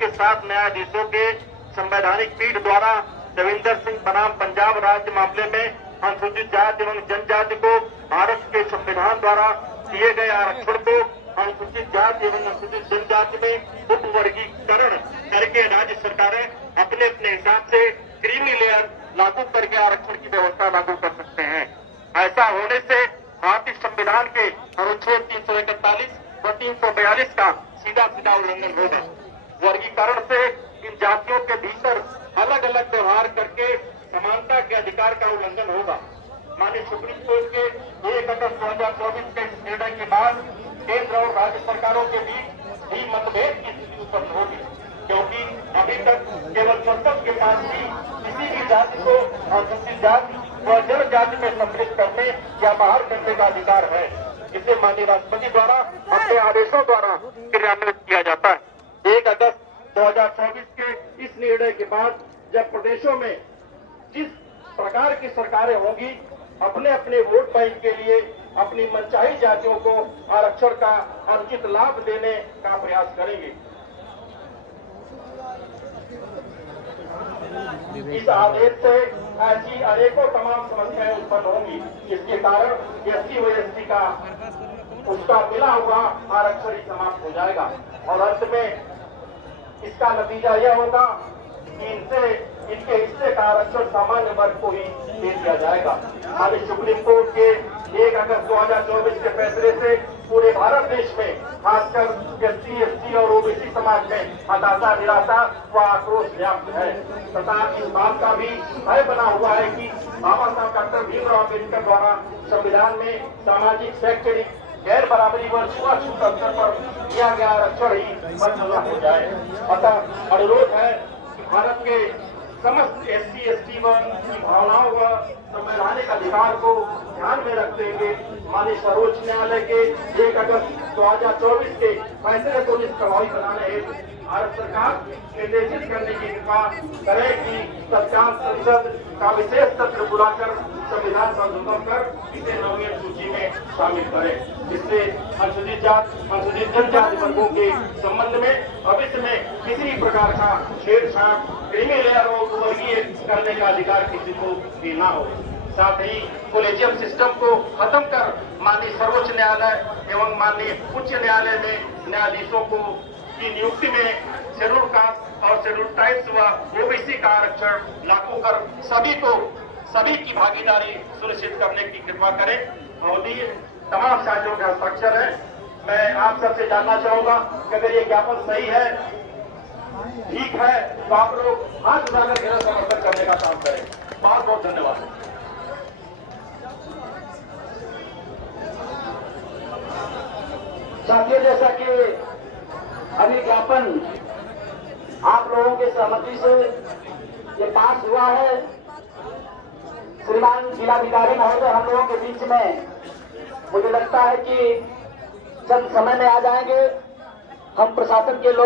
के 7 न्यायाधीशों के संवैधानिक पीठ द्वारा देवेंद्र सिंह बनाम पंजाब राज्य मामले में अनुसूचित जाति एवं जनजाति को भारत के संविधान द्वारा दिए गए आरक्षण को अनुसूचित जाति एवं अनुसूचित जनजाति में उपवर्गीकरण करके राज्य सरकारें अपने अपने हिसाब से क्रीमी लेयर लागू करके आरक्षण की व्यवस्था लागू कर सकते हैं। ऐसा होने से भारतीय संविधान के अनुच्छेद 341 व 342 का सीधा सीधा उल्लंघन होगा। वर्गीकरण से इन जातियों के भीतर अलग अलग व्यवहार करके समानता के अधिकार का उल्लंघन होगा। माननीय सुप्रीम कोर्ट के 1 अगस्त 2024 के निर्णय के बाद केंद्र और राज्य सरकारों के बीच भी मतभेद की स्थिति उत्पन्न होगी, क्योंकि अभी तक केवल संसद के पास ही किसी भी जाति को अनुसूचित जाति व जनजाति में सम्मिलित करने या बाहर करने का अधिकार है, जिसे माननीय राष्ट्रपति द्वारा अपने आदेशों द्वारा क्रियान्वित किया जाता है। 1 अगस्त 2024 के इस निर्णय के बाद जब प्रदेशों में जिस प्रकार की सरकारें होंगी, अपने अपने वोट बैंक के लिए अपनी मनचाही जातियों को आरक्षण का अनुचित लाभ देने का प्रयास करेंगे। इस आदेश से ऐसी अनेकों तमाम समस्याएं उत्पन्न होंगी, जिसके कारण एससी व एसटी का उसका मिला हुआ आरक्षण ही समाप्त हो जाएगा और अंत में इसका नतीजा यह होगा कि इनके हिस्से का आरक्षण सामान्य वर्ग को ही दे दिया जाएगा। माननीय सुप्रीम कोर्ट के 1 अगस्त 2024 के फैसले से पूरे भारत देश में खासकर एससी, एसटी और ओबीसी समाज में हताशा, निराशा व आक्रोश व्याप्त है तथा इस बात का भी भय बना हुआ है कि बाबा साहब डॉक्टर भीमराव अम्बेडकर द्वारा संविधान में सामाजिक, शैक्षणिक गैर बराबरी व छुआछूत अवसर पर दिया गया आरक्षण ही बदला हो जाए। अतः अनुरोध है कि भारत के समस्त एससी, एसटी व भावनाओं व संवैधानिक अधिकार को ध्यान में रखते हुए माननीय सर्वोच्च न्यायालय के 1 अगस्त 2024 के फैसले को निष्प्रभावी बनाने हेतु भारत सरकार निर्देशित करने की कृपा करे कि तत्काल संसद का विशेष सत्र बुलाकर संविधान संशोधन कर इसे नवीन सूची में शामिल करे, जिससे अनुसूचित जाति, अनुसूचित जनजाति वर्गों के संबंध में भविष्य में किसी भी प्रकार का छेड़छाड़, क्रीमी लेयर और वर्गीय करने का अधिकार किसी को भी न हो। साथ ही कोलेजियम सिस्टम को खत्म कर माननीय सर्वोच्च न्यायालय एवं माननीय उच्च न्यायालय में न्यायाधीशों को की नियुक्ति में शेड्यूल कास्ट और शेड्यूल ट्राइब्स व ओबीसी का आरक्षण लागू कर सभी की भागीदारी सुनिश्चित करने की कृपा करें। मोदी तमाम साथियों के हस्ताक्षर है। मैं आप सबसे जानना चाहूंगा कि अगर ये ज्ञापन सही है, ठीक है, तो आप लोग हाथ उठाकर मेरा समर्थन करने का काम करें। बहुत बहुत धन्यवाद। साथियों, जैसा कि अभी ज्ञापन आप लोगों के सहमति से ये पास हुआ है, श्रीमान जिलाधिकारी महोदय हम लोगों के बीच में मुझे लगता है कि चंद समय में आ जाएंगे। हम प्रशासन के लोग